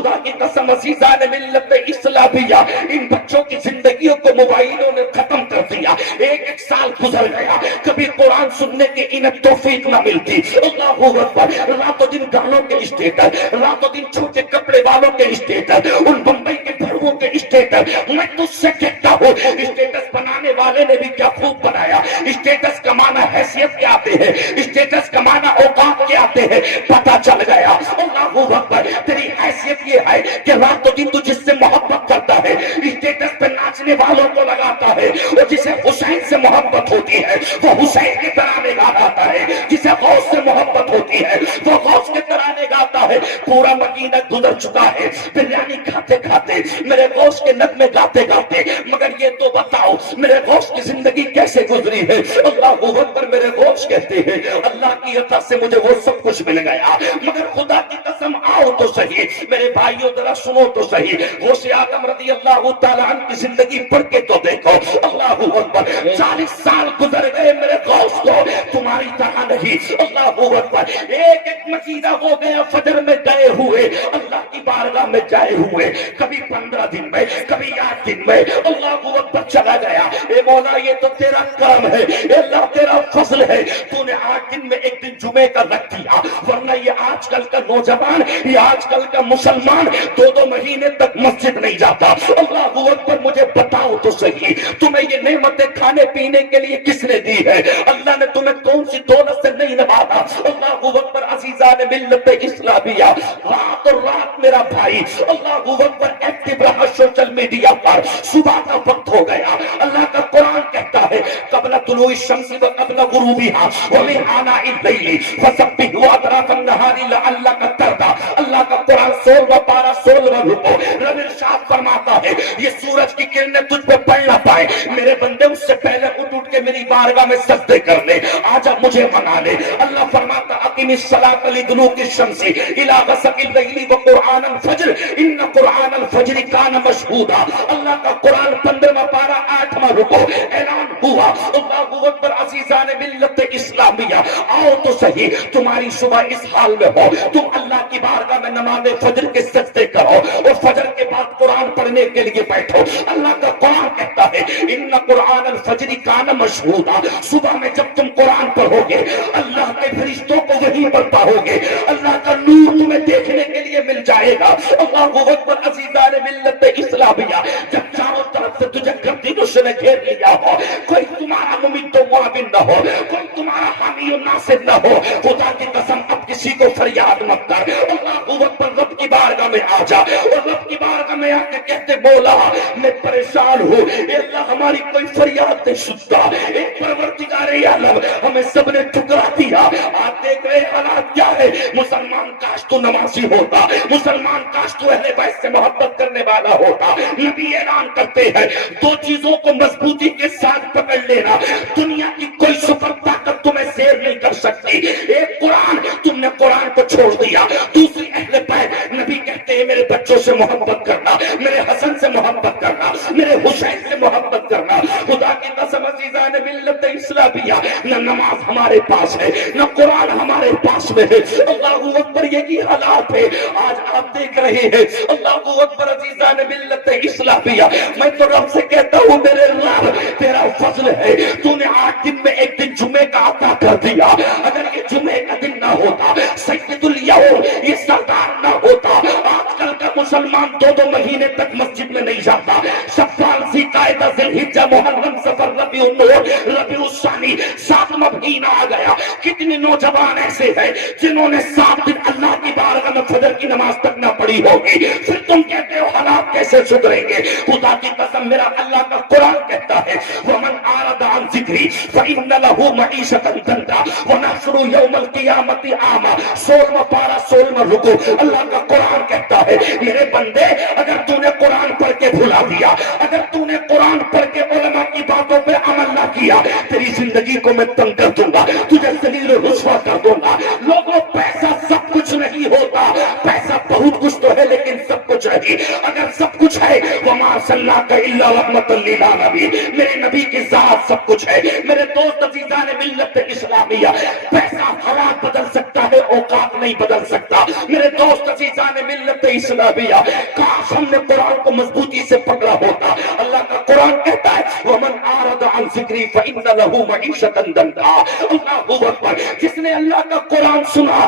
خدا کی قسم عزیزان ملت اسلامیہ، ان بچوں کی زندگیوں کو موبائلوں نے ختم کر دیا. ایک سال گزر گیا، کبھی قرآن سننے کی انہیں توفیق نہ ملتی. اللہ اکبر. راتوں دن گانوں کے اسٹیٹس، راتوں دن چھوٹے کپڑے والوں کے اسٹیٹس، ان بمبئی کے بھڑووں کے اسٹیٹس. میں تجھ سے کہتا ہوں اسٹیٹس بنانے والے نے بھی کیا خوب بنایا. اسٹیٹس کمانا حیثیت کے آتے ہیں، اسٹیٹس کمانا اوقات کے آتے ہیں. پتہ چل گیا اللہ اکبر تیری حیثیت یہ ہے کہ راتوں دن تو جس سے محبت کرتا ہے اسٹیٹس پہ ناچنے والوں کو لگاتا ہے، اور جسے حسین سے محبت ہوتی ہے وہ حسین کے ترانے گاتا ہے، جسے غوث سے محبت ہوتی ہے وہ غوث کے ترانے گاتا ہے. پورا مدینہ گزر چکا ہے بریانی کھاتے کھاتے، میرے غوث کے نغمے گاتے گاتے، مگر یہ تو بتاؤ میرے غوث کی زندگی کیسے گزری ہے. اللہ اکبر. میرے غوث کہتے ہیں اللہ کی عطا سے مجھے وہ سب کچھ مل گیا، مگر خدا کی قسم آؤ تو صحیح میرے بھائیوں ذرا سنو تو صحیح. غوث اعظم رضی اللہ تعالیٰ عنہ کی زندگی پڑھ کے تو دیکھو. اللہ اکبر. 40 سال گزر گئے میرے غوث کو تمہاری طرح نہیں. اللہ اکبر. ایک ایک مقیدہ ہو گیا فجر میں گئے ہوئے، اللہ کی بارگاہ میں جائے ہوئے، کبھی 15 دن میں، کبھی 8 دن میں. اللہ اکبر. چلا گیا. اے مولا یہ تو تیرا کرم ہے، اے اللہ تیرا فضل ہے، تو نے 8 دن میں ایک دن جمعے کا رکھ دیا. ورنہ یہ آج کل کا نوجوان، یہ آج کل کا مسلمان 2 مہینے تک مسجد نہیں جاتا. اللہ اکبر. مجھے بتاؤ تو صحیح تمہیں یہ نعمتیں کھانے پینے کے لیے کس نے دی ہے؟ اللہ نے تمہیں کون سی دولت سے نہیں نوازا؟ اللہ اکبر. عزیزان ملت اسلامیہ، رات اور رات میرا بھائی اللہ اکبر ایکٹیو رہا سوشل میڈیا پر. صبح کا وقت ہو گیا، اللہ کا قرآن کہتا ہے قبل طلوع الشمس و قبل غروبها ومن آناء الليل فسبح وأطراف النهار لعلك ترضى. اللہ کا قرآن 16واں پارہ 16واں رکو. رب ارشاد فرماتا ہے یہ سورج کی کرنیں تجھ پہ پڑ نہ پائے، میرے بندے اس سے پہلے اٹھ کے میری بارگاہ میں سجدے کر لے، آجا مجھے منا لے. اللہ فرماتا اقم الصلاۃ لدلوک الشمس الی غسق الليل وقرآن الفجر ان قرآن الفجر کان مشہودا. اللہ کا قرآن 15واں پارہ 8واں رکو. اعلان ہوا اللہ اکبر. عزیزان ملت اسلامیہ آؤ تو صحیح تمہاری صبح اس حال میں ہو، تم اللہ کی بارگاہ میں نماز فجر کے سجدے کرو اور فجر کے بعد قرآن پڑھنے کے لیے بیٹھو. اللہ کا قرآن کہتا ہے ان قرآن الفجر کان مشہودا. صبح میں جب تم قرآن پڑھو گے اللہ کے فرشتوں کو وہی پر پاؤ گے، اللہ کا نور تمہیں دیکھنے کے لیے مل جائے گا. اللہ اکبر. عزیزان ملت اسلامیہ جب چاروں طرف سے تجھے گردنوں سے گھیر لیا ہو، کوئی تمہارا ممید و معاون نہ ہو، کوئی تمہارا حامی و ناصر نہ ہو، خدا کی قسم اب کسی کو فریاد مت کر. اللہ اکبر. رب کی بارگاہ میں آ جا اور رب کی بارگاہ میں آ کے کہتے مولا میں پریشان ہوں، اے اللہ ہماری کوئی فریاد نہیں سنتا، اے پروردگار عالم ہمیں سب نے ٹھکرا دیا. آج دیکھ رہے حالات کیا ہے. مسلمان کاش تو نمازی ہوتا، مسلمان کاش تو اہل بیت سے محبت کرنے والا ہوتا. نبی اعلان کرتے ہیں 2 چیزوں کو مضبوطی کے ساتھ پکڑ لینا، دنیا کی کوئی سپر طاقت تمہیں زیر نہیں کر سکتی. ایک قرآن، تم نے قرآن کو چھوڑ دیا. دوسری اہل بیت. نبی کہتے ہیں میرے بچوں سے محبت کرنا، میرے حسن سے محبت کرنا، میرے حسین سے محبت کرنا. خدا کی قسم عزیزان ملت اسلامیہ نہ نماز ہمارے پاس ہے نہ قرآن ہمارے پاس میں ہے. اللہ اکبر. یہی حالات ہے آج آپ دیکھ رہے ہیں. اللہ اکبر. عزیزان ملت اسلامیہ میں تو رب سے کہتا ہوں میرے رب تیرا فضل ہے، تو نے 8 دن میں ایک دن جمعے کا عطا کر دیا. اگر یہ جمعے کا دن نہ ہوتا، سید الیوم یہ سردار نہ ہوتا، آج کل کا مسلمان 2 مہینے تک مسجد میں نہیں جاتا. شوال، ذوالقعدہ، ذوالحجہ، محرم، صفر، ربیع الاول، ربیع الثانی، 7 مہینہ آ گیا. کتنے نوجوان ایسے ہیں جنہوں نے 7 دن اللہ کی بارگاہ میں فجر کی نماز تک نہ پڑھی ہوگی. پھر تم کہتے ہو حالات کیسے سدھریں گے؟ خدا کی قسم میرا اللہ کا قرآن کہتا ہے وَمَنْ أَعْرَضَ عَنْ ذِكْرِي فَإِنَّ لَهُ مَعِيشَةً ضَنكًا وَنَحْشُرُهُ يَوْمَ الْقِيَامَةِ أَعْمَى. 16واں پارہ 16واں رکو. اللہ کا قرآن کہتا ہے میرے بندے اگر تو نے قرآن پڑھ کے بھلا دیا، اگر تو نے قرآن پڑھ کے علماء کی باتوں پہ عمل نہ کیا، تیری زندگی کو میں تنگ کر دوں گا، تجھے ذلیل و رسوا کر دوں گا. لوگوں پیسہ سب کچھ نہیں ہوتا، پیسہ بہت کچھ تو ہے لیکن سب کچھ نہیں. اگر سب کچھ ہے وما ارسلناک الا رحمۃ للعالمین، میرے نبی کی ذات سب کچھ ہے۔ میرے دوست عزیزان ملت اسلامیہ، پیسہ حالات بدل سکتا ہے، اوقات نہیں بدل سکتا۔ میرے دوست عزیزان ملت اسلامیہ، کاش ہم نے قرآن کو مضبوطی سے پکڑا ہوتا۔ اللہ کا قرآن کہتا ہے وَمَنْ أَعْرَضَ عَنْ ذِكْرِي فَإِنَّ لَهُ مَعِيشَةً ضَنْكًا۔ اللہ اکبر، جس نے اللہ کا قرآن سنا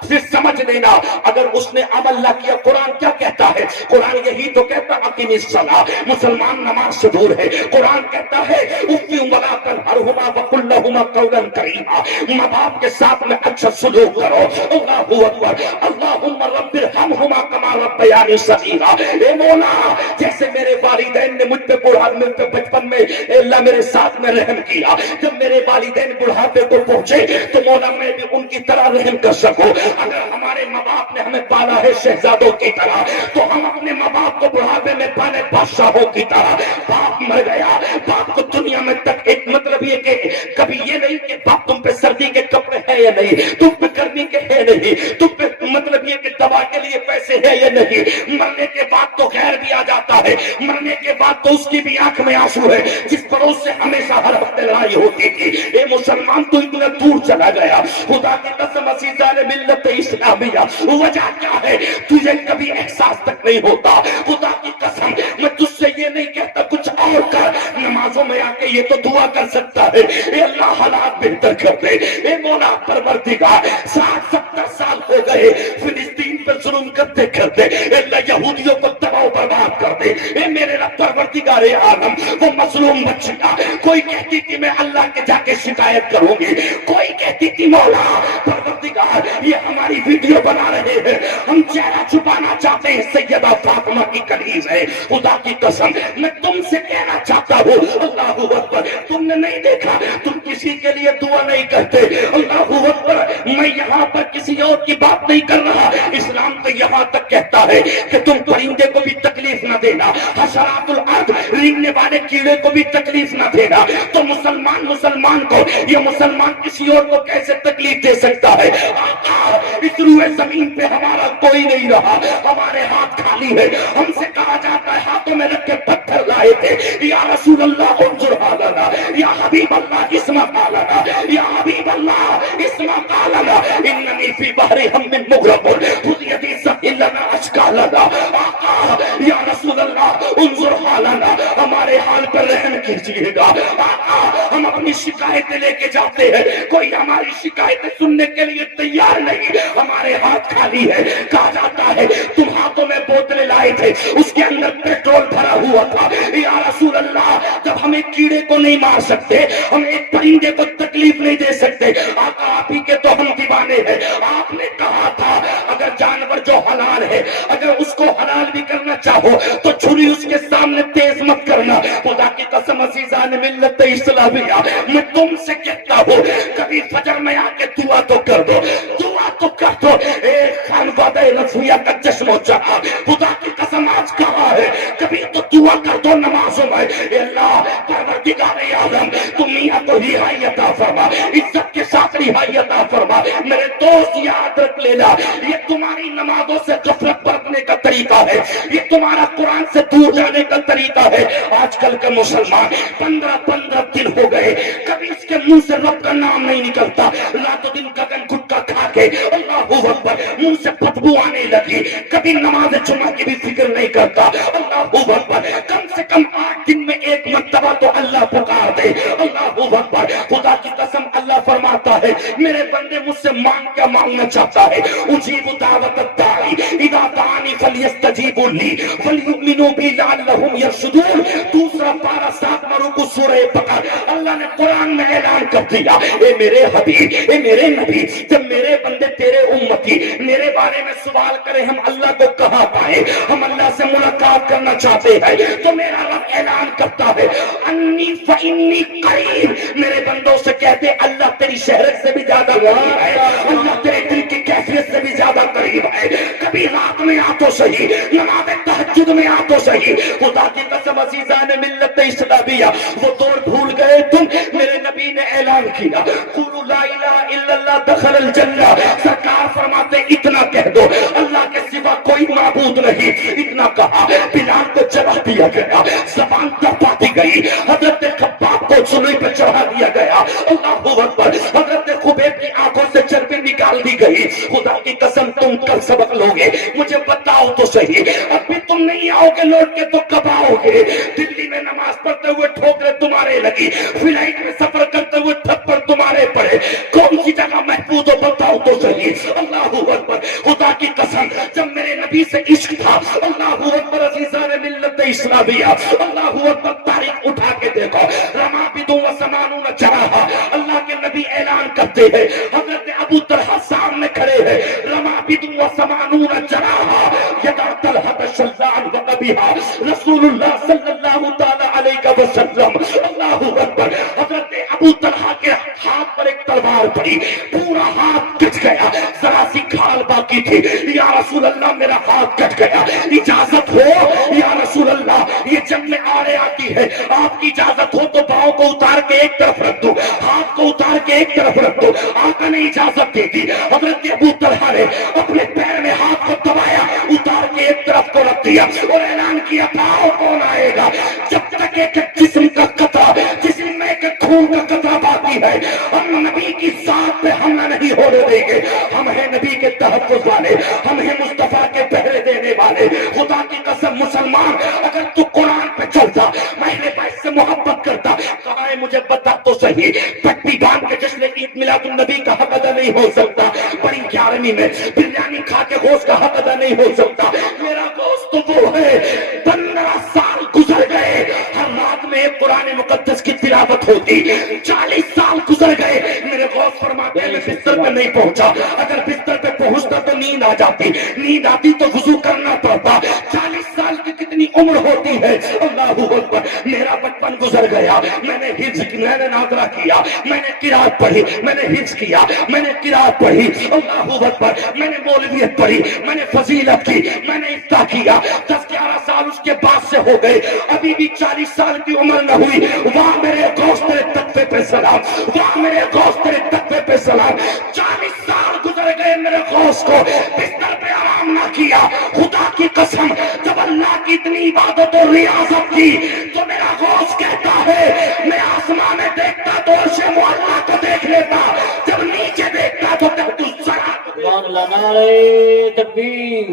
پھر سمجھ لینا، اگر اس نے عمل نہ کیا۔ قرآن کیا کہتا ہے؟ قرآن یہی تو کہتا اقیم الصلاۃ، مسلمان نماز سے دور ہے۔ قرآن کہتا ہے اف ولا تنہرہما وقل لہما قولا کریما، ماں باپ کے ساتھ میں اچھا سلوک کرو۔ اللہ اکبر، اللہم رب ارحمہما کما ربیانی صغیرا۔ اے مولا، جیسے میرے والدین نے مجھ پہ بچپن میں اے اللہ میرے ساتھ میں رحم کیا، جب میرے والدین بڑھاپے کو پہنچے تو مولا میں بھی ان کی طرح رحم کر سکوں۔ اگر ہمارے ماں باپ نے ہمیں پالا ہے شہزادوں کی طرح، تو ہم اپنے ماں باپ کو بڑھاپے میں پالے بادشاہوں کی طرح۔ باپ مر گیا، باپ کو دنیا میں تک ایک مطلب یہ کہ کبھی یہ نہیں کہ باپ تم پہ سردی کے کپڑے ہیں یا نہیں، تم پہ گرمی کے ہے نہیں، تم پہ مطلب یہ کہ دوا کے لیے پیسے ہے یا نہیں۔ مرنے کے بعد تو خیر بھی آ جاتا ہے، مرنے کے بعد تو اس کی بھی آنکھ میں آنسو ہے جس پڑوس سے ہمیشہ ہر ہفتے لڑائی ہوتی تھی۔ اے مسلمان تو اتنا دور چلا گیا، خدا کی قسم عزیزان ملت اسلامیہ، وجہ کیا ہے تجھے کبھی احساس تک نہیں ہوتا۔ خدا کی قسم میں تجھ سے یہ نہیں کہتا کچھ اور کر، نمازوں میں آ کے یہ تو دعا کر سکتا ہے اے اللہ حالات بہتر کر دے۔ اے مولا پروردگار، 60-70 سال ہو گئے فلسطین پر ظلم کرتے کرتے، اے اللہ یہودیوں کو تباہ و برباد کر دے۔ اے میرے رب پروردگار عالم، وہ مظلوم بچیاں، کوئی کہتی تھی میں اللہ کے جا کے شکایت کروں گی، کوئی کہتی تھی مولا پروردگار یہ ہماری ویڈیو بنا رہے ہیں، ہم چہرہ چھپانا چاہتے ہیں، سیدہ فاطمہ کی کنیز ہے۔ خدا کی قسم میں تم سے کہنا چاہتا ہوں اللہ اکبر، تم نے نہیں دیکھا، تم کسی کے لیے دعا نہیں کرتے۔ اللہ اکبر، میں یہاں پر کسی اور کی بات نہیں کر رہا، اسلام تو یہاں تک کہتا ہے کہ تم پرندے کو بھی تکلیف نہ دینا، حشرات الارض رینگنے والے کیڑے کو بھی تکلیف نہ دینا۔ تو مسلمان کو، یہ مسلمان کسی اور کو کیسے تکلیف دے سکتا ہے؟ اس روئے زمین پہ ہمارا کوئی نہیں رہا، ہمارے ہاتھ خالی ہے۔ ہم سے کہا جاتا ہے ہاتھوں میں رکھ کے پتھر لائے تھے، یا رسول اللہ انظر حالنا، یا حبیب اللہ اسمع قالنا، یا حبیب اللہ اسمع قالنا، اننی فی بحر ہم مغرق، خذ یدی سہل لنا اشکالنا۔ آقا یا رسول اللہ انظر حالنا، ہمارے حال پر رحم کیجیے گا۔ آقا ہم اپنی شکایتیں لے کے جاتے ہیں، کوئی ہماری شکایتیں سننے کے لیے تیار نہیں، ہمارے ہاتھ خالی ہے۔ کہا جاتا ہے تم ہاتھوں میں بوتلیں لائے تھے، اس کے اندر پیٹرول بھرا ہوا تھا۔ یا رسول اللہ جب ہم ایک کیڑے کو نہیں مار سکتے، ہم ایک پرندے کو تکلیف نہیں دے سکتے، آقا آپ ہی کے تو ہم دیوانے ہیں۔ آپ نے کہا تھا اگر جانور جو حلال ہے اگر اس کو حلال بھی کرنا چاہو تو چھری اس کے سامنے تیز مت کرنا۔ خدا کی قسم عزیزان ملت اسلامیہ، میں تم سے کہتا ہوں کبھی فجر میں آ کے دعا تو کر دو، دعا تو کر دو۔ ایک خانوادہ رضویہ کا چشم و چراغ، خدا کی قسم آج کہا ہے کبھی تو دعا کر دو نمازوں میں، اے اللہ پروردگار عالم تم میاں کو رہائی عطا فرما، عزت کے ساتھ رہائی عطا فرما۔ میرے دوست یاد رکھ لینا، یہ تمہاری نمازوں سے غفلت برتنے کا طریقہ ہے، یہ تمہارا قرآن سے دور جانے کا طریقہ ہے۔ آج کل کے مسلمان 15 دن ہو گئے کبھی اس کے منہ سے رب کا نام نہیں نکلتا، راتوں دن گگن گٹکا کھا کے اللہ اکبر منہ سے بدبو آنے لگی، کبھی نماز جمعہ کی بھی فکر نہیں کرتا۔ اللہ اکبر، کم سے کم 8 دن میں ایک مرتبہ تو اللہ پکار دے۔ اللہ اکبر، خدا کی قسم اللہ فرماتا ہے میرے بندے مجھ سے مانگ کیا مانگنا چاہتا ہے، اجیب دعوت الداعی اذا دعانی فلیستجیبوا لی ولیؤمنوا بی لعلہم یرشدون۔ دوسرا پارہ 7واں رکوع سورہ بقرہ، اللہ نے قرآن میں اعلان کر دیا اے میرے حبیب، اے میرے نبی، جب میرے بندے تیرے امتی میرے بارے میں سوال کریں ہم اللہ کو کہاں پائیں، ہم اللہ سے ملاقات کرنا چاہتے ہیں، تو میرا رب اعلان کرتا ہے انی فانی قریب، میرے بندوں سے کہتے اللہ تیری شہرت سے بھی زیادہ قریب ہے، اللہ تیرے دل کی کیفیت سے بھی زیادہ قریب ہے۔ کبھی رات میں آ تو صحیح، نماز تہجد میں آ تو صحیح۔ خدا کی قسم عزیزان ملت اسلامیہ، وہ دور بھول گئے تم، میرے نبی نے اعلان کیا قولوا لا الہ الا اللہ دخل الجنہ، سرکار فرماتے اتنا کہہ دو اللہ کے سوا کوئی معبود نہیں، اتنا کہا بلال کو جگہ دیا گیا, زبان دبا دی گئی, حضرت خباب کو سولی پہ چڑھا دیا گیا. اللہ اکبر. حضرت خبیب کی آنکھوں سے چربی نکال دی گئی. خدا کی قسم تم کل سبق لوگے, مجھے بتاؤ تو صحیح, اب بھی تم نہیں آؤ گے لوٹ کے تو کب آؤ گے؟ دلی میں نماز پڑھتے ہوئے ٹھوکریں تمہارے لگی, فلائٹ میں سفر کرتے ہوئے تھپڑ تمہارے پڑے, کون سی جگہ محفوظ ہو بتاؤ تو صحیح. اللہ اکبر. خدا کی قسم جب میرے نبی سے عشق تھا, اللہ اکبر, عزیزان ملت اسلامیہ, اللہ اکبر, تاریخ اٹھا کے دیکھو, رما بدون و سمانون جراحا, اللہ کے نبی اعلان کرتے ہیں, حضرت ابو طلحہ سامنے کھڑے ہیں, رما بدون و سمانون جراحا یدا طلحہ شلال وقبیہا رسول اللہ صلی اللہ تعالی علیہ وسلم. اللہ اکبر. حضرت ابو طلحہ کے ہاتھ پر ایک تلوار پڑی, پورا ہاتھ کٹ گیا, ذرا سی کھال باقی تھی. یا رسول اللہ میرا ہاتھ کٹ گیا, اجازت ہو یا رسول اللہ, یہ جنگ میں آڑے آتی ہے, آپ کی اجازت ہو تو پاؤں کو اتار کے ایک طرف رکھ دو, ہاتھ کو اتار کے ایک طرف رکھ دو. آقا نے اجازت دے دی. حضرت ابو طلحہ نے اپنے پیر میں ہاتھ کو دبایا, اتار کے ایک طرف کو رکھ دیا اور اعلان کیا پاؤں کون آئے گا, جب تک ایک جسم کا قطرہ, جسم میں ایک خون کا قطرہ باقی ہے, ہم نبی کی ذات پہ حملہ نہیں ہونے دیں گے. ہم ہیں نبی کے تحفظ والے, ہم ہیں مصطفیٰ کے پہرے دینے والے. خدا کی قسم مسلمان, اگر تو قرآن پہ چلتا, میں بھائی سے محبت کرتا, کہا ہے مجھے بتا تو صحیح, پٹی باندھ کے جشن عید میلاد النبی کا حق ادا نہیں ہو سکتا, بڑی 11ویں میں بریانی کھا کے گوشت کا حق ادا نہیں ہو سکتا. میرا گوشت تو وہ ہے, 15 سال گزر گئے, ہر رات میں ایک قرآن مقدس کی تلاوت ہوتی, 40 سال گزر گئے, میرے غوث فرماتے ہیں میں بستر پہ نہیں پہنچا, اگر بستر پہ پہنچتا تو نیند آ جاتی, نیند آتی تو وضو کرنا پڑتا. 40 سال کی کتنی عمر ہوتی ہے. اللہ اکبر. میرا بچپن گزر گیا, میں نے حفظ کی, میں نے ناظرہ کیا, میں نے قرات پڑھی, میں نے حفظ کیا, میں نے قرات پڑھی. اللہ اکبر. میں نے مولویت پڑھی, میں نے فضیلت کی, میں نے افتاح کیا. 10-11 سال اس کے بعد سے ہو گئے, ابھی بھی 40 سال کی عمر نہ ہوئی. واہ میرے گوشت تیرے تقوی پہ سلام, واہ میرے گوشت تیرے تقوی پہ سلام. 40 سال گزر گئے, میرے غوث کو بستر پہ آرام نہ کیا. خدا کی قسم جب اللہ کی اتنی عبادت اور ریاضت کی تو میرا غوث کہتا ہے میں آسمان میں دیکھتا تو عرش معلیٰ کو دیکھ لیتا, جب نیچے دیکھتا تو تب تو ذرا. سبحان اللہ. نعرہ تکبیر,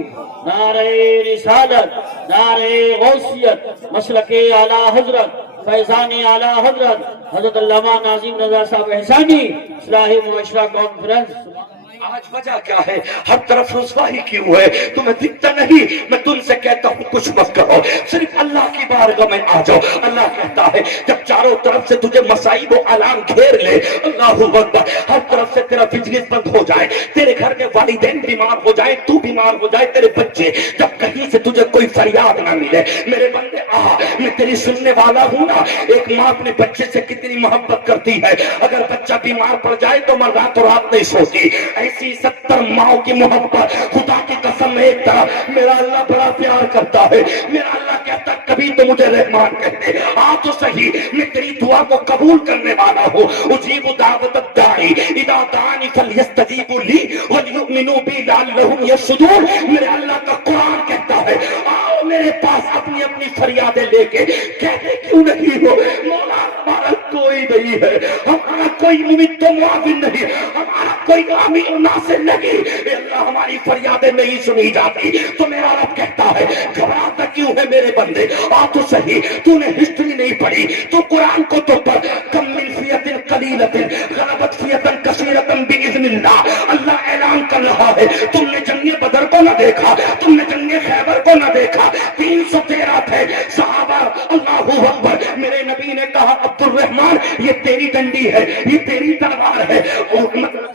نعرہ رسالت, نعرہ غوثیت, مسلک اعلی حضرت, فیضان اعلی حضرت حضرت علامہ ناظم رضا صاحب احسانی, اصلاحی معاشرہ کانفرنس. آج وجہ کیا ہے, ہر طرف رسوائی کیوں ہے, تمہیں دکھتا نہیں. میں تم سے کہتا ہوں کچھ مت کرو, صرف اللہ کی بارگاہ میں آ جاؤ. اللہ کہتا ہے جب چاروں طرف سے تجھے مصائب و آلام گھیر لے, اللہ اکبر, ہر طرف سے تیرا بزنس بند ہو جائے, تیرے گھر میں والدین بیمار ہو جائے, تو بیمار ہو جائے, تیرے بچے, جب کہیں سے تجھے کوئی فریاد نہ ملے, میرے بندے آ, میں تیری سننے والا ہوں نا. ایک ماں اپنے بچے سے کتنی محبت کرتی ہے, اگر بچہ بیمار پڑ جائے تو میں رات و رات نہیں سوتی. ایسی 70 ماؤں کی محبت. خدا کی قسم ایک طرف میرا اللہ بڑا پیار کرتا ہے, میرا اللہ کہتا کبھی تو مجھے رحمان کہتے, آ تو صحیح, میں تیری دعا کو قبول کرنے والا ہوں. اجیب دعوت الداعی اذا دعانی فلیستجیبوا لی ولیؤمنوا بی لعلہم یرشدون. میرے اللہ کا قرآن کہتا ہے آؤ میرے پاس اپنی اپنی فریادیں لے کے, کہتے کیوں نہیں ہو مولا ہمارا کوئی نہیں ہے, ہمارا کوئی ممد و معاون نہیں, ہمارا کوئی عامی اور ناصر نہیں. اے اللہ ہماری فریادیں نہیں سنی جاتی, تو میرا رب کہتا ہے گھبراتا کیوں ہے میرے بندے, آ تو صحیح. تو نے ہسٹری نہیں پڑھی تو قرآن کو تو پڑھ. کم من فیۃ قلیلۃ غلبت فیۃ کثیرۃ باذن اللہ. اللہ اعلان کر رہا ہے تم نے جنگ بدر کو نہ دیکھا, تم نے جنگ خیبر کو نہ دیکھا, 313 تھے صحابہ. اللہ اکبر. میرے نبی نے کہا عبد الرحمن یہ تیری ڈنڈی ہے, یہ تیری تلوار ہے,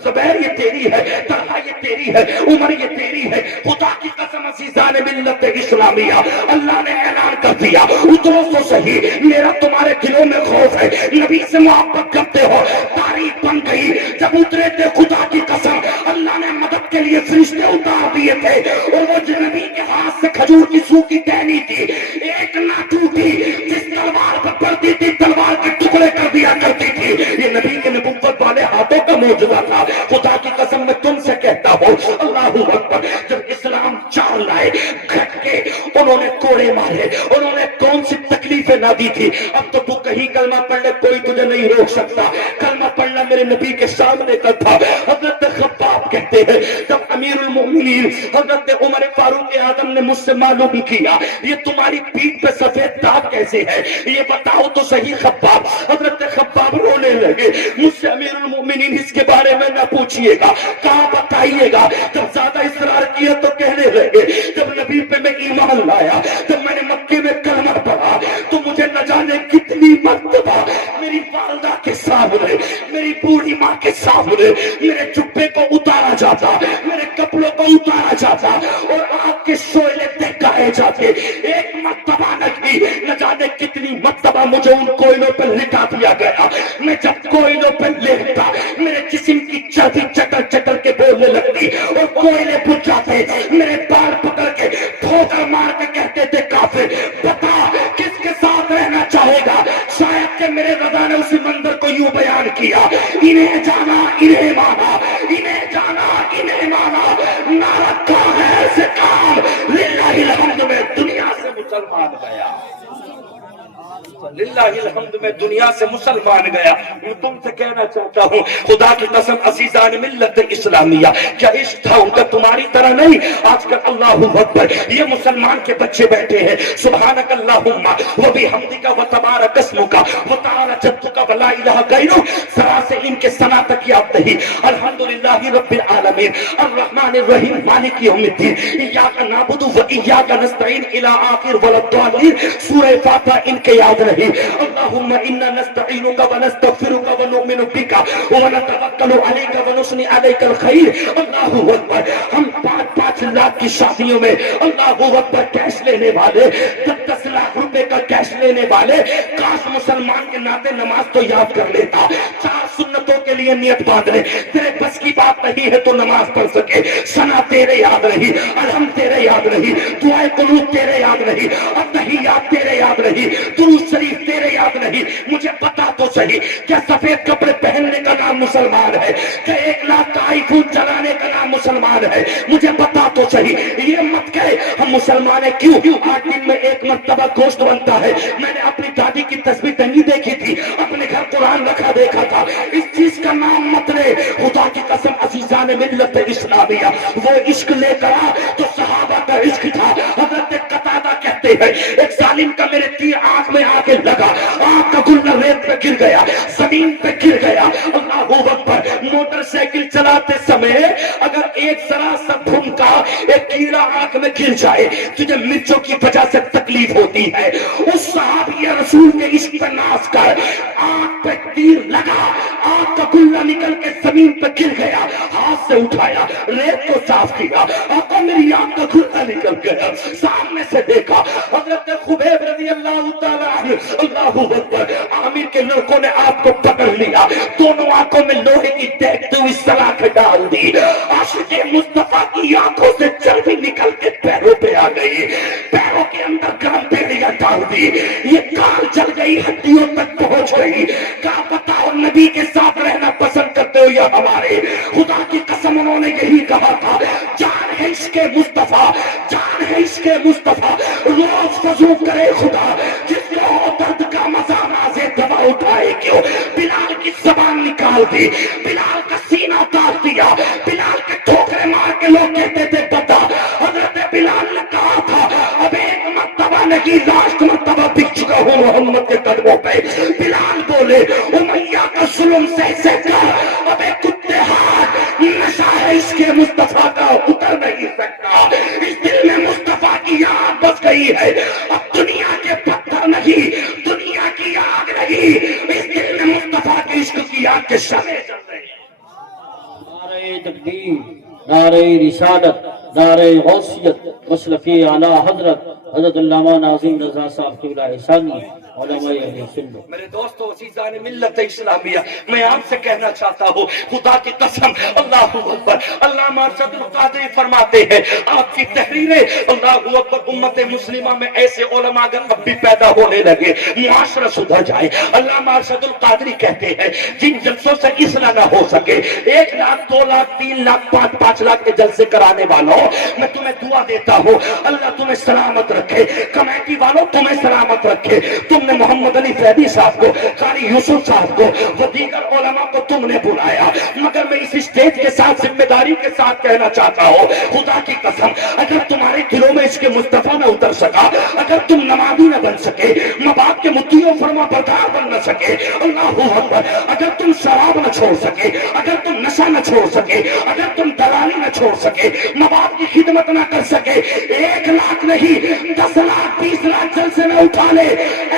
زبیر یہ تیری ہے, طلحہ یہ تیری ہے, عمر یہ تیری ہے. خدا کی قسم عزیزان ملت اسلامیہ, اللہ نے اعلان کر دیا اترو تو صحیح, میرا تمہارے دلوں میں خوف ہے, نبی سے محبت کرتے ہو, تاریخ بن گئی. جب اترے تھے خدا کی قسم اللہ نے مدد کے لیے فرشتے اتار دیے تھے, اور وہ جو نبی کے ہاتھ سے کھجور کی سوکھی ٹہنی تھی ایک نہ ٹوٹی, جس تلوار پر پڑتی تھی تلوار کے ٹکڑے کر دیا کرتی تھی. یہ نبی کے نبوت والے ہاتھوں کا معجزہ تھا. خدا کی قسم میں تم سے کہتا ہوں اللہ اکبر, جب اسلام چال لائے گھٹ کے انہوں نے کوڑے مارے, انہوں نے کون سی تکلیفیں نہ دی تھی. اب تو کہیں کلمہ پڑھ لے, کوئی تجھے نہیں روک سکتا. کلمہ پڑھنا میرے نبی کے سامنے کا تھا. حضرت خباب کہتے ہیں جب امیر المؤمنین حضرت عمر فاروق اعظم نے مجھ سے معلوم کیا یہ تمہاری پیٹھ پہ سفید داغ کیسے ہے, یہ بتاؤ تو صحیح خباب. حضرت خباب رونے لگے, مجھ سے امیر المؤمنین اس کے بارے میں نہ پوچھئے گا, کہاں بتائیے گا. جب زیادہ اصرار کیا تو کہنے لگے جب نبی پہ میں ایمان لایا, جب میں نے مکے میں کلمہ پڑھا تو مجھے نہ جانے کتنی مرتبہ میری والدہ کے سامنے, میری بوڑھی ماں کے سامنے میرے جبے کو اتارا جاتا, میرے کپڑوں کو اتارا جاتا اور آگ کے شعلے دکھائے جاتے. ایک مرتبہ نہیں, نہ جانے کتنی مرتبہ مجھے ان کوئلوں پر لٹا دیا گیا. میں جب کوئلوں پر لیٹا میرے جسم کی چربی چٹر چٹر کے بولنے لگتی اور کوئلے بجھ جاتے. میرے بال پکڑ کے ٹھوکر مار کے کہتے تھے کافر بتا کس کے ساتھ رہنا چاہے گا. شاید کہ میرے رضا نے اسی منظر کو یوں بیان کیا, انہیں جانا انہیں مانا, انہیں جانا انہیں مانا. نعرہ کہاں ہے ایسے کام, للہ الحمد میں دنیا سے مسلمان گیا, للہ الحمد میں دنیا سے مسلمان گیا. میں تم سے کہنا چاہتا ہوں خدا کی قسم عزیزان ملت اسلامیہ, کیا عشق تھا ان کا تمہاری طرح نہیں. آج کل اللہ اکبر یہ مسلمان کے بچے بیٹھے ہیں سبحانک اللہم و بحمدک و تبارک اسمک و تعالی جدک و لا الہ غیرک, ذرا سے ان کے ثنا تک یاد نہیں. الحمدللہ رب العالمین الرحمن الرحیم مالک یوم الدین ایاک نعبد و ایاک نستعین الی آخر وللضالین. سورہ فاتحہ ان کے یاد نہیں. اللہم انا نستعینک و نستغفرک و نؤمن بک و نتوکل علیک و نثنی علیک الخیر. اللہ اکبر. ہم 5 لاکھ کی شادیوں میں اللہ اکبر کیش لینے والے, 10 لاکھ روپے کا کیش لینے والے, کاش مسلمان کے ناطے نماز تو یاد کر لیتا. 4 سنتوں کے لیے نیت باندھ لے, تیرے بس کی بات نہیں ہے تو نماز پڑھ سکے. ثنا تیرے یاد نہیں, الحمد تیرے یاد نہیں, دعائے قنوت تیرے یاد نہیں, التحیات تیرے یاد نہیں, درود شریف تیرے یاد نہیں. مجھے بتا تو صحیح کیا سفید کپڑے پہننے کا نام مسلمان ہے, کہ 1 لاکھ کا آئی فون چلانے کا نام مسلمان ہے. مجھے بتا تو صحیح, یہ مت کہے ہم مسلمان ہیں کیوں 8 دن میں 1 مرتبہ گوشت بنتا ہے. میں نے اپنی دادی کی تصویر ٹنگی دیکھی تھی, اپنے گھر قرآن رکھا دیکھا تھا. اس چیز کا نام مت لے. خدا کی قسم عزیزان ملت اسلامیہ, وہ عشق لے کر آ تو صحابہ کا عشق تھا. حضرت قتادہ کہتے ہیں ایک ظالم کا میرے تیر آنکھ میں آ کے لگا, آنکھ کا گلہ ریت پہ گر گیا, زمین پہ گر گیا. اللہ اکبر. موٹر سائیکل چلاتے سمے اگر ایک ذرا سا بھونکا, ایک کیڑا آنکھ میں گر جائے, تجھے مرچوں کی وجہ سے تکلیف ہوتی ہے. اس صحابی رسول کے عشق پہ ناز کر, آنکھ پہ تیر لگا, آنکھ کا گلہ نکل کے زمین پہ گر گیا, ہاتھ سے اٹھایا, ریت کو صاف کیا, آقا میری آنکھ کا گلہ نکل گیا. سامنے سے دیکھا حضرت خبیب رضی اللہ تعالیٰ عنہ, اللہ اکبر. عامر کے لڑکوں نے آپ کو پکڑ لیا, دونوں آنکھوں میں لوہے کی دیکھتے ہوئی سلاخ ڈال دی. عاشق مصطفیٰ کی آنکھوں سے چربی نکل کے پیروں پہ آ گئی, پیروں کے اندر گرم بیڑیاں ڈال دی. یہ کال جل گئی, ہڈیوں تک پہنچ گئی. کیا بتاؤ نبی کے ساتھ رہنا پسند کرتے ہو یا ہمارے؟ خدا کی قسم انہوں نے یہی کہا تھا, جان ہے عشق مصطفیٰ, جان ہے عشق مصطفیٰ. روز وضو کرے خدا, جس کو ہو درد کا مزہ نازے دوا اٹھائے کیوں. بلال کی زبان نکال دی, بلال کا سینہ اتار دیا, بلال کے ٹھوکرے مار کے لوگ کہتے تھے بتا. حضرت بلال نے کہا تھا اب 1 مرتبہ نہیں 1,00,000 مرتبہ بک چکا ہوں محمد کے قدموں پہ. بلال بولے امیہ کا ظلم سہ سہ کر اب ایک کتے ہاتھ, نشہ ہے عشق مصطفیٰ کا اتر نہیں سکتا. اس دل میں مصطفیٰ کی آگ بس گئی ہے, اب دنیا کے پتھر نہیں, دنیا کی آگ نہیں, اس دل میں مصطفیٰ کے عشق کی آگ کے شمع جل رہے ہیں. نعرہ تکبیر, نعرہ رسالت, نعرہ غوثیت, مسلک اعلیٰ حضرت حضرت علامہ ناظم رضا صاحب قبلہ ثانی علماء اہل سنت. میرے دوستو عزیزان ملت اسلامیہ, میں آپ سے کہنا چاہتا ہوں خدا کی قسم اللہ اکبر. علامہ ارشد القادری فرماتے ہیں آپ کی تحریریں اللہ اکبر امت مسلمہ میں ایسے علماء اگر اب بھی پیدا ہونے لگے معاشرہ سدھر جائے. علامہ ارشد القادری کہتے ہیں جن جلسوں سے اصلاح نہ ہو سکے, 1 لاکھ 2 لاکھ 3 لاکھ 5 لاکھ کے جلسے کرانے والوں, میں تمہیں دعا دیتا ہوں اللہ تمہیں سلامت رکھے, کمیٹی والوں تمہیں سلامت رکھے. تم نے محمد علی فیدی صاحب کو, قاری یوسف صاحب کو و دیگر علماء کو تم نے بلایا, مگر میں اس اسٹیج کے ساتھ ذمہ داری کے ساتھ کہنا چاہتا ہوں, خدا کی قسم اگر تمہارے دلوں میں اس کے مصطفیٰ نہ اتر سکا, اگر تم نمازی نہ بن سکے, ماں باپ کے مطیع و فرما بردار بن نہ سکے, اللہ اکبر, اگر تم شراب نہ چھوڑ سکے, اگر تم نشہ نہ چھوڑ سکے, اگر تم دلالی نہ چھوڑ سکے, ماں باپ کی خدمت نہ کر سکے, 1 لاکھ نہیں 10 لاکھ 20 لاکھ جلسے نہ اٹھا لے,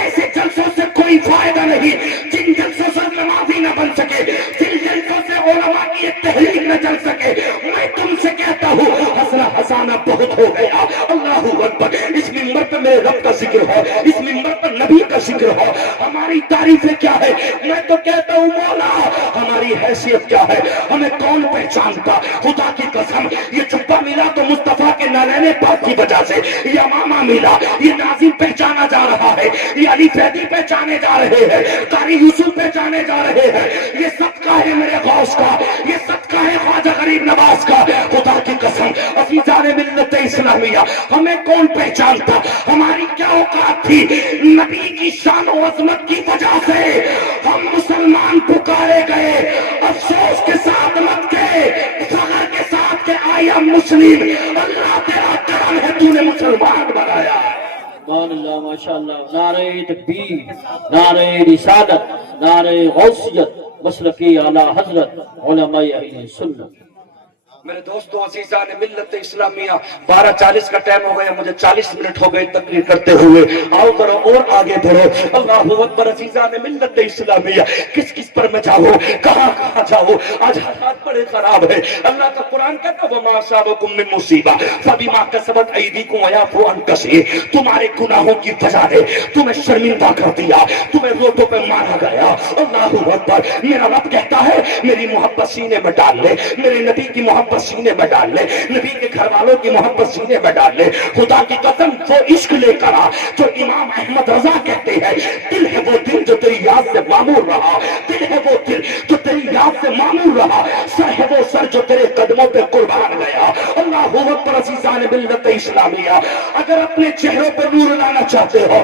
ایسے جلسوں سے کوئی فائدہ نہیں. جن جلسوں سے نمازی نہ بن سکے, جن جلسوں سے علماء کی ایک تحریک نہ چل سکے, میں تم سے کہتا ہوں حسنا حسانہ بہت ہو گیا. اللہ اکبر, اس منبر پر میرے رب کا ذکر ہو, اس منبر پر نبی کا ذکر ہو. ہماری تعریفیں کیا ہے؟ میں تو کہتا ہوں مولا ہماری حیثیت کیا ہے, ہمیں کون پہچانتا. خدا کی قسم یہ جبہ ملا تو مصطفیٰ کے نالین پاک کی وجہ سے, یہ امامہ ملا, یہ ناظم پہچانا جا رہا ہے, یہ علی فیدی پہچانے جا رہے ہیں, قاری یوسف پہچانے جا رہے ہیں. یہ صدقہ ہے میرے غوث کا, یہ صدقہ ہے خواجہ غریب نواز کا. خدا کی قسم عزیزان ملت اسلامیہ ہمیں کون پہچانتا, ہماری کیا اوقات تھی. نبی کی شان و عظمت کی وجہ سے ہم مسلمان پکارے گئے, افسوس کے ساتھ مت گئے, فخر کے ساتھ کہ آئی ایم مسلم. اللہ تیرا کرم ہے, تو نے مسلمان بنایا. سبحان اللہ, ماشاء اللہ. نعرہ تکبیر, نعرہ رسالت, نعرہ غوثیت, مسلک اعلیٰ حضرت, علماء اہل سنت. میرے دوستو عزیزان ملت اسلامیہ 12:40 کا ٹائم ہو گیا, مجھے 40 منٹ ہو گئے تقریر کرتے ہوئے. آؤ ذرا اور آگے بڑھو. اللہ اکبر. عزیزان ملت اسلامیہ کس کس پر میں جاؤں, کہاں کہاں جاؤں, آج حالات بڑے خراب ہے. اللہ کا قرآن کہتا ہے وما اصابکم من مصیبہ فبما کسبت ایدیکم ویعفو عن کثیر. تمہارے گناہوں کی وجہ نے تمہیں شرمندہ کر دیا, تمہیں روٹوں پہ مارا گیا. اللہ اکبر. میرا رب کہتا ہے میری محبت سینے میں ڈال لے, میرے نبی کی محبت سینے میں ڈال لے, نبی کے گھر والوں کی محبت سینے میں ڈال لے. خدا کی قسم جو عشق لے کر آ, جو امام احمد رضا کہتے ہیں, دل ہے وہ دل جو تیری یاد سے معمور رہا, دل ہے وہ دل جو تیری یاد سے معمور رہا, سر ہے وہ سر جو تیرے قدموں پہ قربان گیا. اللہ اکبر. عزیزان ملت اسلامیہ اگر اپنے چہروں پہ نور لانا چاہتے ہو,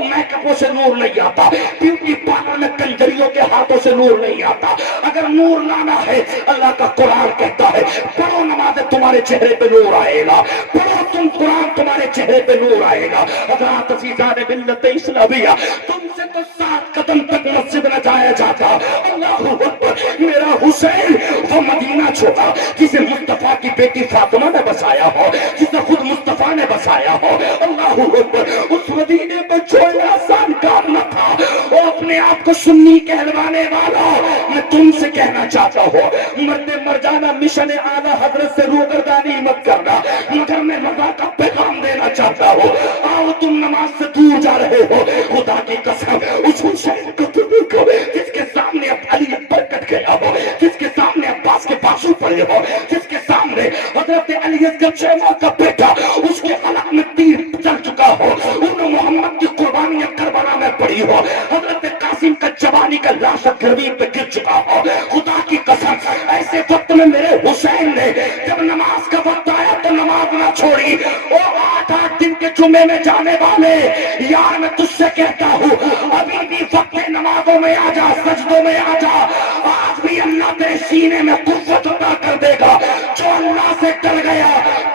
میک اپوں سے نور نہیں آتا, بیوٹی پارلر میں کنجریوں کے ہاتھوں سے نور نہیں آتا. اگر نور لانا ہے, اللہ کا قرآن کہتا ہے پڑھو نماز, تمہارے چہرے پہ نور آئے گا, پڑھو تم قرآن, تمہارے چہرے پہ نور آئے گا. حضرات عزیزان ملت اسلامیہ تم سے تو 7 قدم تک مسجد نہ جایا جاتا. اللہ اکبر. میرا حسین وہ مدینہ چھوڑا جسے مصطفیٰ کی بیٹی فاطمہ نے بسایا ہو, جسے خود مصطفیٰ نے بسایا ہو. اللہ اکبر. اس مدینے کو چھوڑنا آسان کام نہ تھا. وہ اپنے آپ کو سنی کہلوانے والا, میں تم سے کہنا چاہتا ہوں مرد مرجانہ مشن اعلیٰ حضرت سے روگردانی مت کرنا, مگر میں رضا کا پیغام دینا چاہتا ہوں. آؤ تم نماز سے دور جا رہے ہو, خدا کی قسم اس حسین کو تم کو جس کے سامنے اب علی اکبر کٹ گیا ہو, جس کے سامنے عباس کے بازو پڑے ہو, جس کے سامنے حضرت علی اصغر شیبہ کا بیٹا اس کے حلق میں تیر چل چکا ہو, انہوں محمد کی قربانیاں کربلا میں پڑی ہو, حضرت قاسم کا جوانی کا لاش گروین پہ گر چکا ہو. خدا کی قسم ایسے وقت میں میرے حسین نے جب نماز کا وقت آیا تو نماز نہ چھوڑی. وہ 8 دن کے جمعے میں جانے والے یار, میں تجھ سے کہتا ہوں ابھی بھی وقت نمازوں میں آ جا, سجدوں میں آ جا. آج بھی اللہ تیرے سینے میں قوت عطا کر دے گا. جو اللہ سے ڈر گیا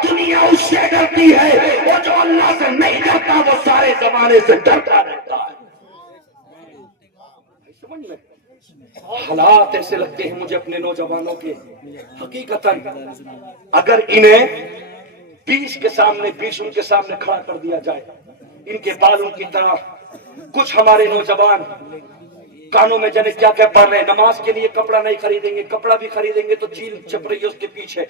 دنیا اس سے ڈرتی ہے, اور جو اللہ سے نہیں ڈرتا وہ سارے زمانے سے ڈرتا رہتا ہے. حالات ایسے لگتے ہیں مجھے اپنے نوجوانوں کے, حقیقتاً اگر انہیں 20 کے سامنے 20 ان کے سامنے کھڑا کر دیا جائے, ان کے بالوں کی طرح کچھ ہمارے نوجوان کانوں میں جانے کیا کیا پڑھ رہے ہیں. نماز کے لیے کپڑا نہیں خریدیں گے, کپڑا بھی خریدیں گے تو چیل چھپ رہی ہے اس کے پیچھے.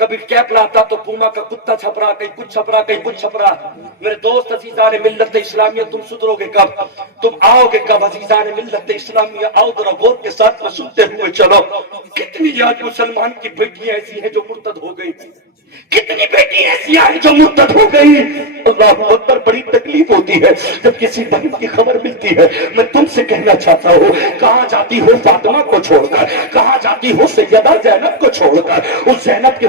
کبھی کیپ لاتا تو پوما کا کتا چھپرا, کہیں کچھ چھپرا, کہیں کچھ چھپرا. میرے دوست عزیزان ملت اسلامیہ تم سدھرو گے کب, تم آؤ گے کب؟ عزیزان ملت اسلامیہ آؤ ذرا غور کے ساتھ میں سنتے ہوئے چلو. کتنی آج مسلمان کی بیٹیاں ایسی ہیں جو مرتد ہو گئی, کتنی بیٹی ایسی ہیں جو مرتد ہو گئی. اللہ اکبر. بڑی تکلیف ہوتی ہے جب کسی بہن کی خبر ملتی ہے. میں تم سے کہنا چاہتا ہوں کہاں جاتی ہو فاطمہ کو چھوڑ کر, کہاں جاتی ہو سیدہ زینب کو چھوڑ کر, اس زینب کے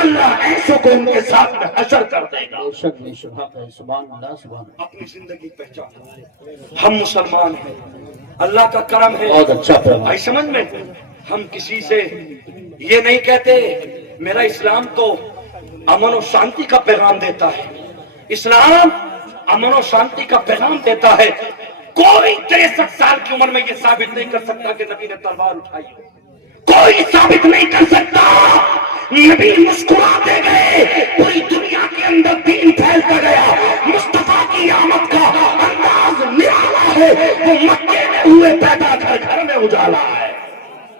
اللہ ایسوں کو ان کے ساتھ میں حشر کر دے گا. بے شک بے شک حق ہے. سبحان اللہ سبحان اللہ. اپنی زندگی پہچان. ہم مسلمان ہیں, اللہ کا کرم ہے. بہت اچھا فرمایا. آئی سمجھ میں؟ ہم کسی سے یہ نہیں کہتے میرا اسلام تو امن و شانتی کا پیغام دیتا ہے. اسلام امن و شانتی کا پیغام دیتا ہے. کوئی 63 سال کی عمر میں یہ ثابت نہیں کر سکتا کہ نبی نے تلوار اٹھائی. کوئی ثابت نہیں کر سکتا. نبی مسکراتے گئے, پوری دنیا کے اندر دین پھیلتا گیا. مصطفیٰ کی آمد کا انداز نرالا ہے. وہ مکے میں ہوئے پیدا گھر گھر میں اجالا ہے.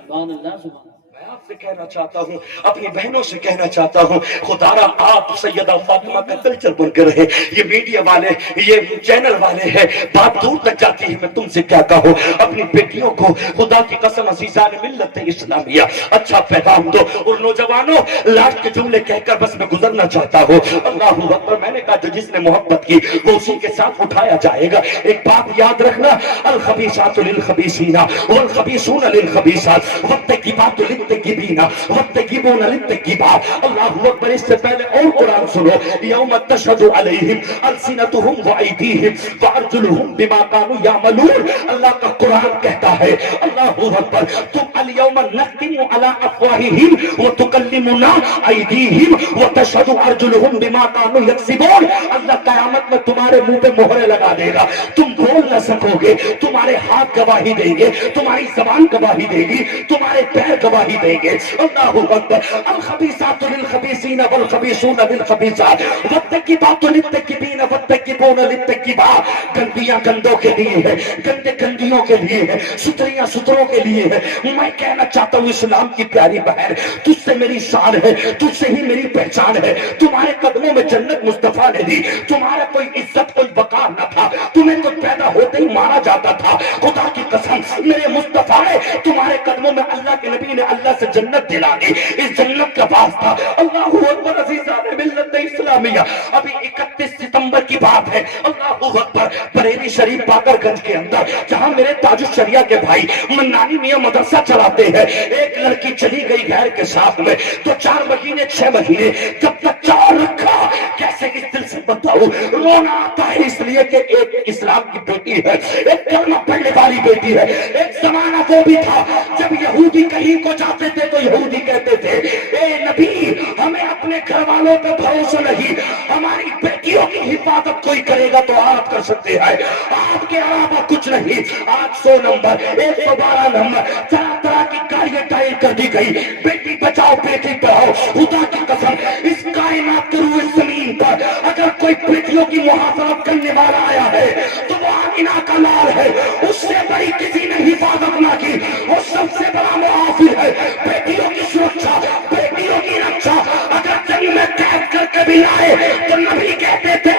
سبحان اللہ سبحان اللہ. میں آپ سے کہنا چاہتا ہوں, اپنی بہنوں سے کہنا چاہتا ہوں, خدارا آپ سیدہ فاطمہ کا کلچر بن کر رہے. یہ میڈیا والے, یہ چینل والے ہیں, بات دور تک جاتی ہے. میں تم سے کیا کہوں, اپنی بیٹیوں کو خدا کی قسم عزیزان ملت اسلامیہ اچھا پیغام دو. اور نوجوانوں, لاسٹ کے جملے کہہ کر بس میں گزرنا چاہتا ہوں. اللہ اکبر. میں نے کہا جو جس نے محبت کی وہ اسی کے ساتھ اٹھایا جائے گا. ایک بات یاد رکھنا, الخبیثات للخبیثین والخبیثون للخبیثات والطیبات للطیبین والطیبون للطیبات. اللہ اکبر. اس سے پہلے اور قرآن سنو, یوم تشہد علیہم السنتہم وایدیہم وارجلہم بما کانوا یعملون. اللہ کا قرآن کہتا ہے, اللہ اکبر, تم اليوم نختم علی افواہہم وتکلمنا ایدیہم وتشہد ارجلہم بما کانوا یکسبون. اللہ قیامت میں تمہارے منہ پہ مہرے لگا دے گا, تم بول نہ سکو گے, تمہارے ہاتھ گواہی دیں گے, تمہاری زبان گواہی دے گی, تمہارے پیر گواہی دیں گے. اللہ اکبر. الخبیثات للخبیثین والخبیثون للخبیثات والطیبات للطیبین والطیبون للطیبات. گندیاں گندوں کے لیے ہے, گندے گندیوں کے لیے ہے, ستریاں ستروں کے لیے ہے. میں کہنا چاہتا ہوں اسلام کی پیاری بہن, تجھ سے میری شان ہے, تجھ سے ہی میری پہچان ہے. تمہارے قدموں میں جنت مصطفیٰ نے دی. تمہارا کوئی عزت کوئی وقار نہ تھا, تمہیں تو پیدا ہوتے ہی مارا جاتا تھا. خدا کی قسم میرے مصطفیٰ ہے, تمہارے قدموں میں اللہ کے نبی نے اللہ سے جنت دلا دی. اس جنت کا واسطہ. اللہ اکبر. عزیزان ملت اسلامیہ, ابھی 31 ستمبر کی بات ہے. اللہ اکبر. بریلی شریف باقر گنج کے اندر جہاں میرے تاج الشریعہ کے بھائی منانی میاں مدرسہ چلاتے ہیں, ایک لڑکی چلی گئی غیر کے ساتھ میں. تو 4 مہینے 6 مہینے جب تک چار رکھا, کیسے اس دل سے بتاؤ, رونا آتا ہے. اس لیے کہ ایک اسلام کی بیٹی ہے, ایک کلمہ پڑھنے والی بیٹی ہے. ایک زمانہ وہ بھی تھا جب یہودی کہیں کو جاتے تھے تو یہودی کہتے تھے اے نبی ہمیں اپنے گھر والوں پہ بھروسہ نہیں, ہماری بیٹیوں کی حفاظت کوئی کرے گا تو آپ کر سکتے ہیں, آپ کے علاوہ کچھ نہیں. آج 100 نمبر 112 نمبر طرح طرح کی گاڑیاں ٹائل کر دی گئی. بیٹی بچاؤ بیٹی پڑھاؤ. خدا کی قسم اس کائنات کے روئے زمین پر اگر کوئی بیٹیوں کی محافظت کرنے والا آیا ہے تو وہ آمینہ کا لال ہے. اس سے بڑی کسی نے حفاظت نہ کی, وہ سب سے بڑا محافظ ہے. بیٹیوں کی سرکشا, بیٹیوں کی رکشا اگر جنگ میں قید کر کے بھی لائے تو نبی کہتے تھے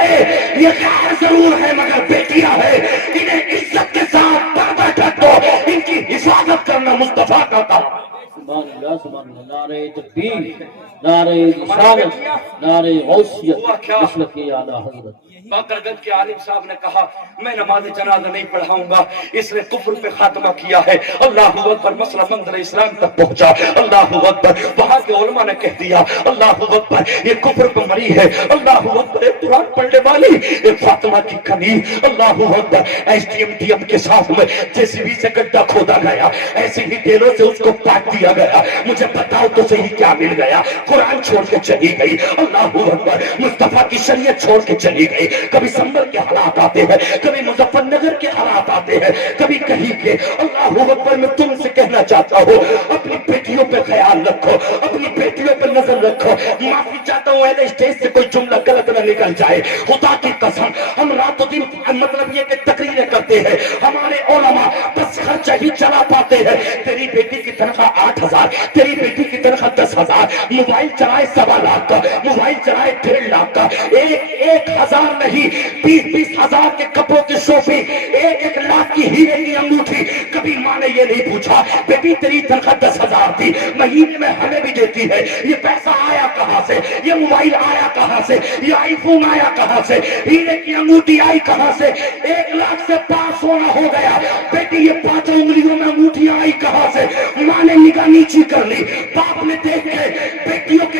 یہ غیر ضرور ہے مگر بیٹیاں ہے, انہیں عزت کے ساتھ پردہ ڈھکو, ان کی حفاظت کرنا مصطفیٰ کا کام. سبحان اللہ سبحان اللہ. نعرہ تکبیر, نعرہ رسالت, نعرہ غوثیت, مسلک اعلیٰ حضرت. باقر گنج کے عالم صاحب نے کہا میں نماز جنازہ نہیں پڑھاؤں گا, اس نے کفر پہ خاتمہ کیا ہے. اللہ اکبر. مسئلہ منظر اسلام تک پہنچا. اللہ اکبر. وہاں کے علماء نے کہہ دیا اللہ اکبر یہ کفر پہ مری ہے. اللہ اکبر. ایک قرآن پڑھنے والی, ایک فاطمہ کی کنی. اللہ اکبر. ایس ڈی ایم کے ساتھ میں JCB سے گڈھا کھودا گیا, ایسے ہی ڈیلوں سے اس کو کاٹ دیا گیا. مجھے بتاؤ تو صحیح کیا مل گیا؟ قرآن چھوڑ کے چلی گئی. اللہ اکبر. مصطفیٰ کی شریعت چھوڑ کے چلی گئی. کبھی سنبل کے حالات آتے ہیں, کبھی مظفر نگر کے حالات آتے ہیں, کبھی کہیں کے. اللہ اکبر. میں تم سے کہنا چاہتا ہوں اپنی بیٹیوں پہ خیال رکھو, اپنی بیٹیوں پہ نظر رکھو. معافی چاہتا ہوں اہل اسٹیج سے کوئی جملہ غلط نہ نکل جائے. خدا کی قسم ہم رات و دن مطلب یہ کہ تقریریں کرتے ہیں, ہمارے علماء بس خرچہ ہی چلا پاتے ہیں. تیری بیٹی کی تنخواہ 8,000, تیری بیٹی کی تنخواہ 10,000, موبائل چلائے 1.25 لاکھ کا, موبائل چلائے 1.5 لاکھ کا, 1,000 نہیں 20,000 کے کپڑوں کی شاپنگ, 1 لاکھ کی ہیرے کی انگوٹھی. کبھی ماں نے یہ نہیں پوچھا بیٹی تیری تنخواہ 10,000 تھی, مہینے میں ہمیں بھی دیتی ہے, یہ پیسہ آیا کہاں سے, یہ موبائل آیا کہاں سے, یہ آئی فون آیا کہاں سے, ہیرے کی انگوٹھی آئی کہاں سے, 1 لاکھ سے پاس ہونا ہو گیا. بیٹی یہ 5 انگلیوں میں انگوٹھی آئی کہاں سے؟ ماں نے نگاہ نیچی کر لی, باپ نے دیکھ کے بیٹیوں کے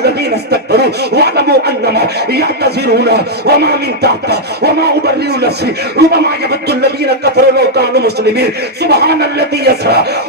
الذين استكبروا واعلموا انما يعتذرون وما من طاقه وما ابرئ نفسي ربما يود الذين كفروا لو كانوا مسلمين سبحان الذي يسرى.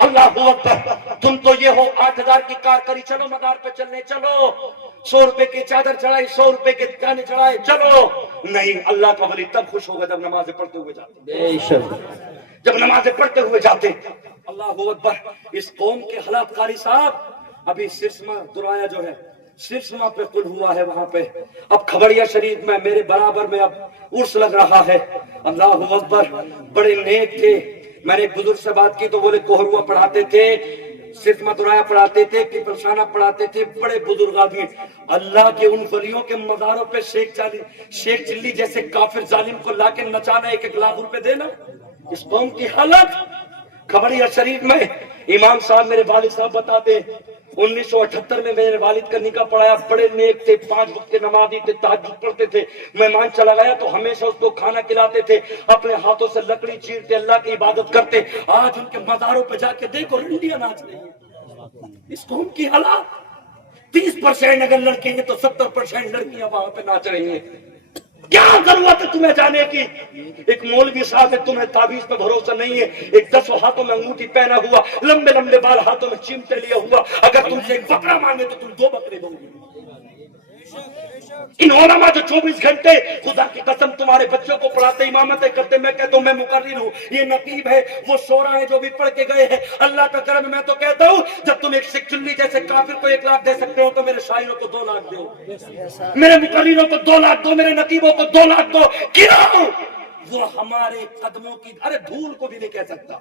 اللہ اکبر. تم تو یہ ہو 8,000 کی کار کری, چلو مدار پہ چلنے چلو, 100 روپے کی چادر چڑھائی, 100 روپے کے گانے چڑھائے, چلو. نہیں, اللہ کا ولی تب خوش ہوگا جب نمازیں پڑھتے ہوئے جاتے, بے شک جب نمازیں پڑھتے ہوئے جاتے. اللہ اکبر. اس قوم کے حالات قاری صاحب, ابھی سرسمہ درایا جو ہے, سرسمہ پہ قل ہوا ہے وہاں پہ, اب کھگڑیا شریف میں میرے برابر میں اب عرس لگ رہا ہے. اللہ اکبر. بڑے نیک تھے. میں نے ایک بزرگ سے بات کی تو بولے کوہروا پڑھاتے تھے, صرف مدرایا پڑھاتے تھے, کہ پرشانہ پڑھاتے تھے, بڑے بزرگ آدمی. اللہ کے ان ولیوں کے مزاروں پہ شیخ چلی جیسے کافر ظالم کو لا کے نچانا, 1-1 لاکھ روپے دینا. اس قوم کی حالت. کھگڑیا شریف میں امام صاحب میرے والد صاحب بتاتے, 1978 میں میرے والد کا نکاح پڑھایا. بڑے نیک تھے, 5 وقت کے نمازی تھے, تہجد پڑھتے تھے. مہمان چلا گیا تو ہمیشہ اس کو کھانا کھلاتے تھے, اپنے ہاتھوں سے لکڑی چیرتے, اللہ کی عبادت کرتے. آج ان کے مزاروں پہ جا کے دیکھو رنڈیاں ناچ رہی ہیں. اس قوم کی حالات. 30% اگر لڑکے ہیں تو 70% لڑکیاں وہاں پہ ناچ رہی ہیں. کیا ضرورت ہے تمہیں جانے کی؟ ایک مولوی صاحب ہے, تمہیں تعویذ پہ بھروسہ نہیں ہے, ایک 10 ہاتھوں میں انگوٹھی پہنا ہوا, لمبے لمبے بال, ہاتھوں میں چمٹے لیا ہوا, اگر تم سے ایک بکرا مانگے تو تم 2 بکرے دو گے. ان علماء جو 24 گھنٹے خدا کی قسم تمہارے بچوں کو پڑھاتے, امامتیں کرتے, میں کہتا ہوں میں مقرر ہوں, یہ نقیب ہے, وہ شورا ہے جو بھی پڑھ کے گئے ہیں. اللہ کا کرم. میں تو کہتا ہوں جب تم ایک شیخ چلی جیسے کافر کو 1 لاکھ دے سکتے ہو تو میرے شاعروں کو 2 لاکھ دو, میرے مقرروں کو 2 لاکھ دو, میرے نقیبوں کو 2 لاکھ دو. کیوں؟ وہ ہمارے قدموں کی, ارے دھول کو بھی نہیں کہہ سکتا,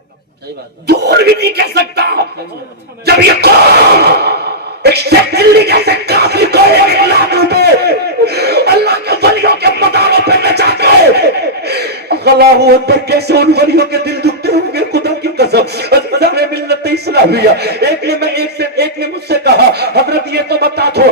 دھول بھی نہیں کہہ سکتا. جب یہ قوم ایک شیخ چلی جیسے کافر کو 1 لاکھ روپے اللہ کے ولیوں کے مداروں پہ نچاتے, اللہ اکبر, کیسے ان ولیوں کے دل دکھتے ہوں گے خدا کی قسم. ہزار ملت اسلامیہ, ایک نے مجھ سے کہا حضرت یہ تو بتا دو,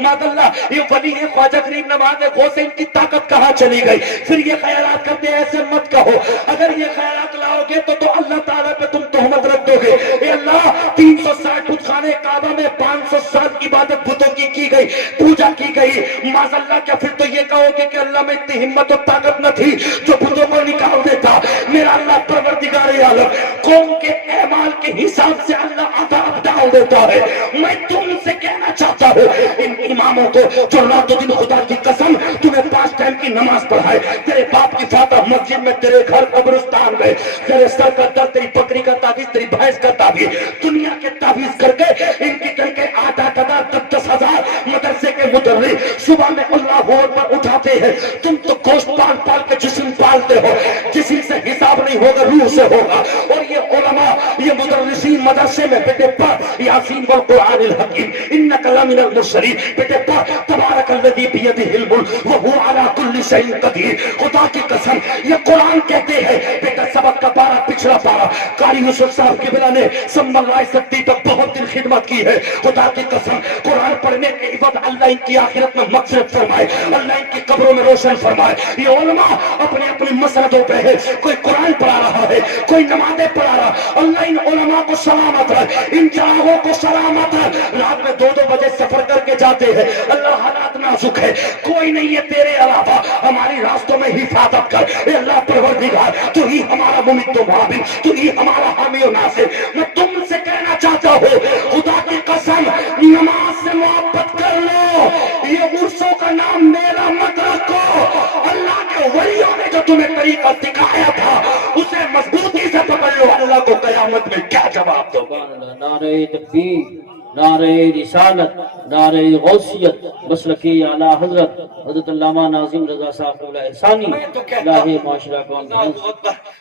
ماد اللہ یہ ولی ہے, خواجہ غریب نواز ہے, غوث, ان کی طاقت کہاں چلی گئی؟ پھر یہ خیالات کرتے ہیں, ایسے مت کہو. اگر یہ خیالات لاؤ گے تو اللہ تعالیٰ پہ تم تہمت رکھ دو گے. اے اللہ, 360 بت خانے کعبہ میں 500 سال عبادت بتوں کی گئی, پوجا کی گئی. معاذ اللہ, کیا پھر تو یہ کہو گے کہ اللہ میں اتنی ہمت و طاقت نہ تھی جو بتوں کو نکال دیتا؟ میرا اللہ پروردگار عالم قوم کے اعمال کے حساب سے اللہ عذاب ڈال دیتا ہے. میں تم سے کہنا چاہتا ہوں, ان اماموں کو جو رات و دن خدا کی قسم تمہیں 5 ٹائم کی نماز پڑھائے, تیرے باپ کی فاتح مسجد میں, تیرے گھر قبرستان میں, تیرے سر کا درد, تیری بکری کا تعویذ, تیری بھینس کا تعویذ, دنیا کے تعویذ کر کے ان کی کر کے 8,000 10 ہزار مدرسے کے مدرس صبح میں اللہ اکبر اٹھاتے ہیں. تم تو گوشت پال کے جسم پالتے ہو, جسم سے حساب نہیں ہوگا, روح سے ہوگا. اور یہ علماء, یہ مدرسین مدرسے میں بیٹے پڑھ یاسین والقرآن الحکیم انک لمن المرسلین, بیٹے پڑھ تبارک الذی بیدہ الملک وہو علی کل شیء قدیر. خدا کی قسم یہ قرآن کہتے ہیں. بیٹا سبق کا پارا پچھلا پارا قاری یوسف صاحب کی بلا نے سمبل سکتی تک بہت دن خدمت کی ہے. خدا کی قسم قرآن پڑھنے کے عوض اللہ ان کی آخرت میں مغفرت فرمائے, اللہ ان کی قبروں میں روشن فرمائے. یہ علماء اپنے اپنے مسندوں پہ ہے, کوئی قرآن پڑھا رہا ہے, کوئی نمازیں پڑھا رہا. اللہ ان علماء کو سلامت رکھ, ان چراغوں کو سلامت رکھ. رات میں 2-2 بجے سفر کر کے جاتے ہیں. اللہ حالات نازک ہے, کوئی نہیں ہے تیرے علاوہ, ہماری راستوں میں حفاظت کر. اے اللہ پروردگار, تو ہی ہمارا ممد و معاون, تو ہی ہمارا حامی و ناصر. میں تم سے کہنا چاہتا ہوں خدا کی قسم نماز سے محبت کر لو. یہ عرصوں کا نام میرا مت رکھو. اللہ کے ولیوں نے جو تمہیں طریقہ سکھایا تھا اسے مضبوطی سے پکڑ لو. اللہ کو قیامت میں کیا جواب دو گے؟ نعرہ تکبیر, نعرہ رسالت, نعرہ غوثیت, مسلکی اعلیٰ حضرت علامہ ناظم رضا صاحب مولا احسانی, الہی معاشرہ کانفرنس.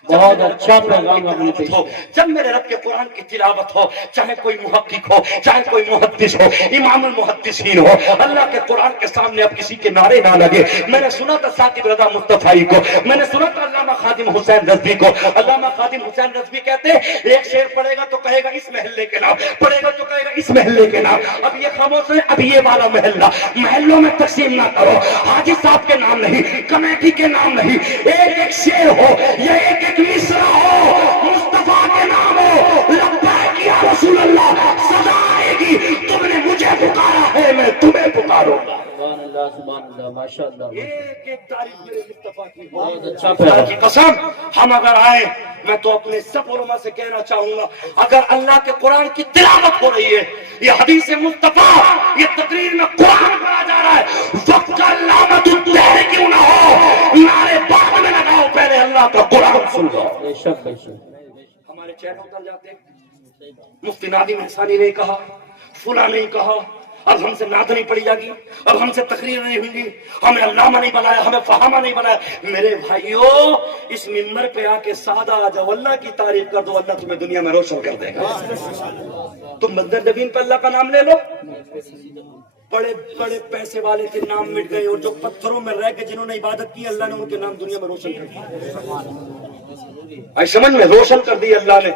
بہت اچھا پیغام آپ نے پیش کیا. جب میرے رب کے قرآن کی تلاوت ہو, چاہے کوئی محقق ہو, چاہے کوئی محدث ہو, امام المحدثین ہو, اللہ کے قرآن کے سامنے اب کسی کے نعرے نہ لگے. میں نے سنا تھا ثاقب رضا مصطفی کو, میں نے سنا تھا علامہ خادم حسین رضوی کو. علامہ خادم حسین رضوی کہتے ہیں ایک شعر پڑھے گا تو کہے گا اس محلے کے نام, پڑھے گا تو کہے گا اس محلے کے نام. اب یہ خاموش ہے, اب یہ والا محلہ, محلوں میں تقسیم نہ کرو. حاجی صاحب کے نام نہیں, کمیٹی کے نام نہیں, ایک ایک شعر ہو یا ایک ایک مصرع ہو, مصطفیٰ کے نام ہو. لبیک یا رسول اللہ, سزا آئے گی. تم نے مجھے پکارا ہے, میں تمہیں پکاروں گا. سبحان اللہ, سبحان اللہ ماشاءاللہ ایک ایک تعریف میرے مصطفیٰ کی بہت اچھا خدا پیغام کی قسم ہم اگر آئے میں تو اپنے سب علماء سے کہنا چاہوں گا اگر اللہ کے قرآن کی تلاوت ہو رہی ہے یہ حدیث مصطفیٰ یہ تقریر میں قرآن پڑھا جا رہا ہے وقت کا علامت الدہر کیوں نہ ہو نعرے بعد میں لگاؤ پہلے اللہ کا قرآن سن لو بے شک بے شک ہمارے چہرے اتر جاتے ہیں مفتی نادم احسانی نے کہا فلاں نہیں کہا اب ہم سے نعت نہیں پڑھی جائے گی اب ہم سے تقریر نہیں ہوگی ہمیں علامہ نہیں بنایا ہمیں فہامہ نہیں بنایا میرے بھائیو اس منبر پہ آ کے سادہ آ جاؤ اللہ کی تعریف کر دو اللہ تمہیں دنیا میں روشن کر دے گا تم مسجد نبین پہ اللہ کا نام لے لو بڑے بڑے پیسے والے کے نام مٹ گئے اور جو پتھروں میں رہ کے جنہوں نے عبادت کی اللہ نے ان کے نام دنیا میں روشن کر دیا آئی سمجھ میں روشن کر دی اللہ نے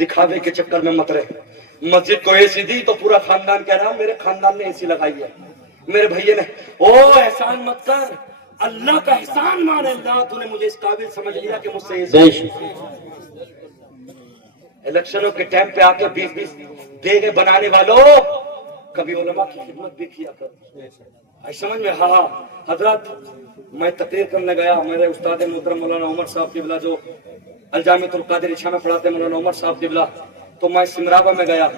دکھاوے کے چکر میں مت رہے مسجد کو اے سی دی تو پورا خاندان کہہ رہا میرے خاندان نے اے سی لگائی ہے میرے بھائی نے او احسان مت کر اللہ کا احسان مانے اللہ تو نے مجھے اس قابل سمجھ لیا کہ مجھ سے بے شک الیکشنوں کے ٹائم پہ آ کے 20-20 دے گے بنانے والوں کبھی علماء کی خدمت بھی کیا کر سمجھ میں ہاں حضرت میں تقریر کرنے گیا میرے استاد محترم مولانا عمر صاحب قبلہ جو الجامعۃ القادر عشاء میں پڑھاتے مولانا عمر صاحب قبلہ تو میں سمرابہ میں گیا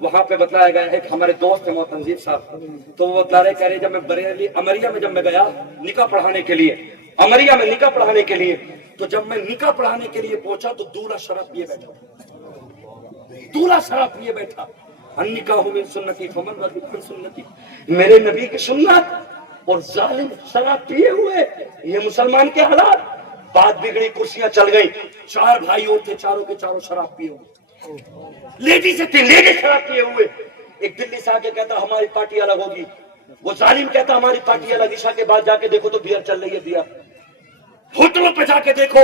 وہاں پہ بتلایا گیا ایک ہمارے دوست ہیں محترم تنظیم صاحب تو وہ بتلا رہے کہہ رہے جب میں بریلی امریہ میں جب میں گیا نکاح پڑھانے کے لیے امریہ میں نکاح پڑھانے کے لیے تو جب میں نکاح پڑھانے کے لیے پہنچا تو دولہا شراب پیے بیٹھا دولہا شراب پیے بیٹھا النکاح من سنتی فمن رغب عن سنتی میرے نبی کی سنت اور ظالم شراب پیے ہوئے یہ مسلمان کے حالات بات بگڑی کرسیاں چل گئی 4 بھائی اور تھے چاروں کے چاروں شراب پیے ہوئے لیڈی سے تھے لیڈی شراب پیے ہوئے ایک دلی سے آگے کہتا ہماری پارٹی الگ ہوگی وہ ظالم کہتا ہماری پارٹی الگ عشاء کے بعد جا کے دیکھو تو بیئر چل رہی ہے بیئر ہوٹلوں پہ جا کے دیکھو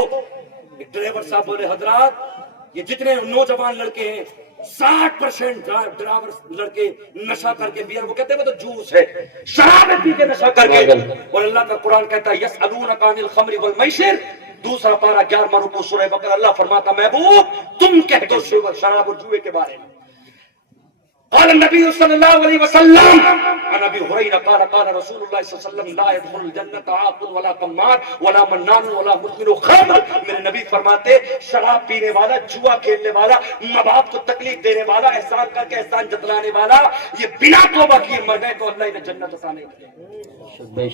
ایک ڈرائیور صاحب بولے حضرات یہ جتنے نوجوان لڑکے ہیں 60% ڈرائیور لڑکے نشہ کر کے بیئر وہ کہتے ہیں وہ تو جوس ہے شراب پی کے نشہ کر کے اور اللہ کا قرآن کہتا ہے یسألونک عن الخمر والمیسر دوسرا پارہ 11 رکوع سورہ بقرہ اللہ فرماتا محبوب تم کہہ دو شراب اور جوئے کے بارے میں قال النبي صلى الله عليه وسلم عن ابي هريره قال قال رسول الله صلى الله عليه وسلم لا يدخل الجنه عاق ولا قمار ولا منان ولا مدمن خمر میرے نبی فرماتے شراب پینے والا جوا کھیلنے والا ماں باپ کو تکلیف دینے والا احسان کر کے احسان جتلانے والا یہ بنا توبہ کیے مر گئے تو اللہ انہیں جنت عطا نہیں کرے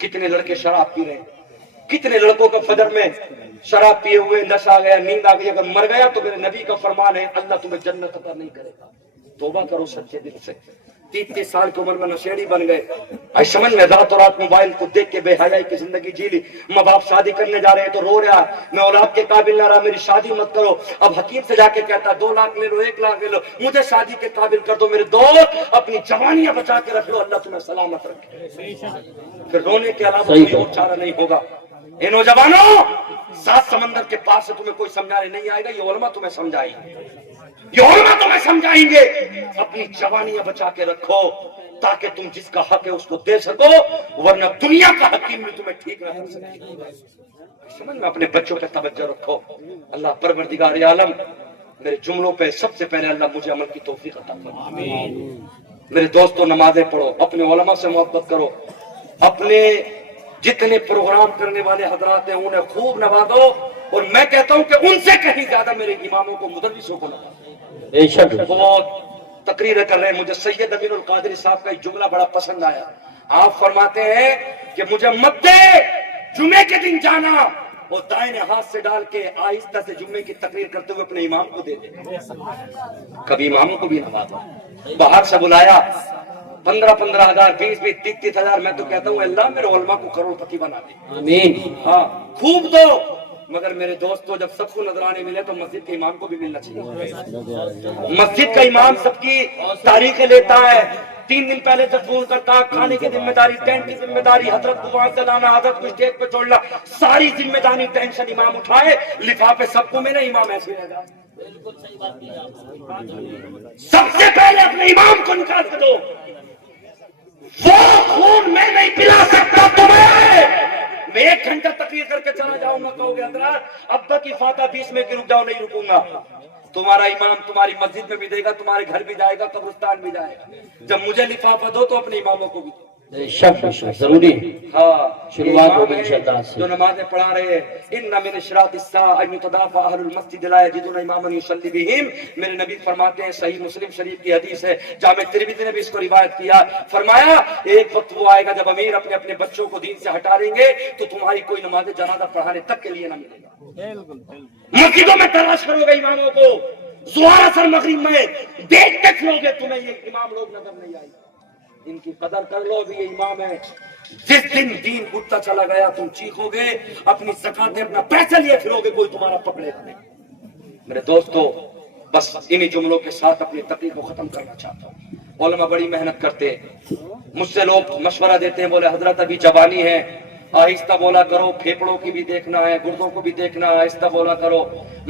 کتنے لڑکے شراب پی رہے ہیں کتنے لڑکوں کا فجر میں شراب پیے ہوئے نشہ آ گیا نیند آ گئی اگر مر گیا تو میرے نبی کا فرمان ہے اللہ تمہیں جنت عطا نہیں کرے گا توبہ کرو سچے دل سے 30 سال کی عمر میں نشیڑی بن گئے آئی سمجھ میں رات اور رات موبائل کو دیکھ کے بے حیائی کی زندگی جی لی ماں باپ شادی کرنے جا رہے ہیں تو رو رہا میں اولاد کے قابل نہ رہا میری شادی مت کرو اب حکیم سے جا کے کہتا 2 لاکھ لے لو 1 لاکھ لے لو مجھے شادی کے قابل کر دو میرے دوست اپنی جوانیاں بچا کے رکھ لو اللہ تمہیں سلامت رکھے پھر رونے کے علاوہ کوئی اور چارہ نہیں ہوگا اے نوجوانوں 7 سمندر کے پاس سے تمہیں کوئی سمجھانے نہیں آئے گا یہ علماء تمہیں سمجھائیں یہ علماء تمہیں سمجھائیں گے اپنی جوانیاں بچا کے رکھو تاکہ تم جس کا حق ہے اس کو دے سکو ورنہ دنیا کا حکیم بھی تمہیں ٹھیک نہ کر سکے سمجھ میں اپنے بچوں پہ توجہ رکھو اللہ پروردگار عالم میرے جملوں پہ سب سے پہلے اللہ مجھے عمل کی توفیق عطا فرمائے میرے دوستوں نمازیں پڑھو اپنے علماء سے محبت کرو اپنے جتنے پروگرام کرنے والے حضرات ہیں انہیں خوب نوازو اور میں کہتا ہوں کہ ان سے کہیں زیادہ میرے اماموں کو مدرسوں کو نوازو بہت تقریر کر رہے ہیں مجھے سید امین القادری صاحب کا ایک جملہ بڑا پسند آیا آپ فرماتے ہیں کہ مجھے مت دے جمعے کے دن جانا وہ دائیں ہاتھ سے ڈال کے آہستہ سے جمعے کی تقریر کرتے ہوئے اپنے امام کو دے دے کبھی اماموں کو بھی نوازو باہر سے بلایا 15,000 20,000 30,000 میں تو کہتا ہوں اللہ میرے علماء کو کروڑ پتی بنا دے آمین ہاں خوب دو مگر میرے دوستو جب سب کو نظرانے ملے تو مسجد کے امام کو بھی ملنا چاہیے مسجد کا امام سب کی تاریخیں لیتا ہے 3 دن پہلے سے فون کرتا کھانے کی ذمہ داری ٹینٹ کی ذمہ داری حضرت کو وہاں سے لانا حضرت کو اسٹیج پہ چھوڑنا ساری ذمہ داری ٹینشن امام اٹھائے لفافے سب کو ملے امام ایسے رہ جائے سب سے پہلے اپنے امام کو نکال کے دو وہ خون میں نہیں پلا سکتا تمہیں میں 1 گھنٹہ تقریر کر کے چلا جاؤں گا کہو گے حضرات ابا کی فاتحہ 20 میں کی رک جاؤ نہیں رکوں گا تمہارا امام تمہاری مسجد میں بھی دے گا تمہارے گھر بھی جائے گا قبرستان بھی جائے گا جب مجھے لفافہ دو تو اپنے اماموں کو بھی دو شب ضروری ہے ہاں شروعات امام ہوگی ہیں انشاءاللہ سے۔ جو نمازیں پڑھا رہے ہیں ان من اشراط الساعة ان يتضافى اهل المسجد لا يجدون اماما يصلي بهم، میرے نبی فرماتے ہیں، صحیح مسلم شریف کی حدیث ہے، جامع ترمذی نے بھی اس کو روایت کیا، فرمایا ایک وقت وہ آئے گا جب امیر اپنے اپنے بچوں کو دین سے ہٹا دیں گے تو تمہاری کوئی نماز جنازہ پڑھانے تک کے لیے نہ ملے گا۔ مسجدوں میں تلاش کرو گے اماموں کو، ظہر اثر مغرب میں دیکھتے پھرو گے، تمہیں یہ امام لوگ نظر نہیں آئے گا۔ ان کی قدر کر لو بھی، یہ امام ہے۔ جس دن دین گھٹتا چلا گیا تم چیخو گے، اپنی زکاتیں اپنا پیسہ لیے پھرو گے، کوئی تمہارا پکڑے گا نہیں۔ میرے دوستو، بس انہی جملوں کے ساتھ اپنی تقریر کو ختم کرنا چاہتا ہوں۔ علماء بڑی محنت کرتے ہیں، مجھ سے لوگ مشورہ دیتے ہیں، بولے حضرت ابھی جوانی ہے، آہستہ بولا کرو، پھیپڑوں کی بھی دیکھنا ہے، گردوں کو بھی دیکھنا ہے، آہستہ بولا کرو۔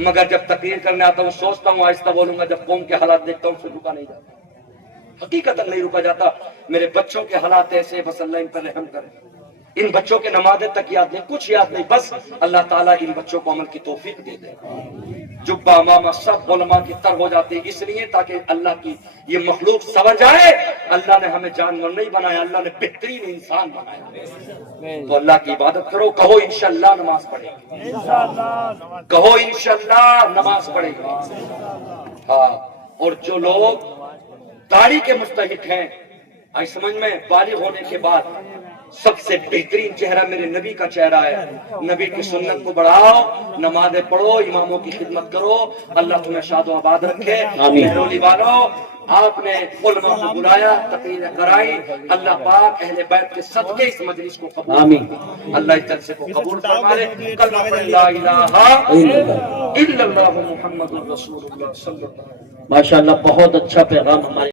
مگر جب تقریر کرنے آتا ہوں سوچتا ہوں آہستہ بولوں گا، جب قوم کے حالات دیکھتا ہوں پھر رکا نہیں جاتا، حقیقت نہیں رکا جاتا۔ میرے بچوں کے حالات ایسے، بس اللہ ان پر رحم کرے۔ ان بچوں کے نمازیں تک یاد نہیں، کچھ یاد نہیں، بس اللہ تعالیٰ ان بچوں کو عمل کی توفیق دے دے۔ جبہ امامہ سب علماء کی طرح ہو جاتے ہیں، اس لیے تاکہ اللہ کی یہ مخلوق سمجھ جائے اللہ نے ہمیں جانور نہیں بنایا، اللہ نے بہترین انسان بنایا۔ تو اللہ کی عبادت کرو، کہو انشاءاللہ نماز پڑھے گی، کہو انشاءاللہ نماز پڑھے گی۔ ہاں، اور جو لوگ داڑھی کے مستحق ہیں، آئی سمجھ میں، بالغ ہونے کے بعد سب سے بہترین چہرہ میرے نبی کا چہرہ ہے۔ نبی کی سنت کو بڑھاؤ، نمازیں پڑھو، اماموں کی خدمت کرو، اللہ تمہیں شاد و آباد رکھے۔ مہرولی والوں، آپ نے علماء کو بلایا، تقریریں کرائی، اللہ پاک اہل بیت کے صدقے اس مجلس کو قبول فرمائے، اللہ اس جلسے کو قبول فرمائے۔ کلمہ پڑھ لا الہ الا اللہ محمد الرسول اللہ صلی اللہ علیہ وسلم۔ ماشاءاللہ بہت اچھا پیغام ہمارے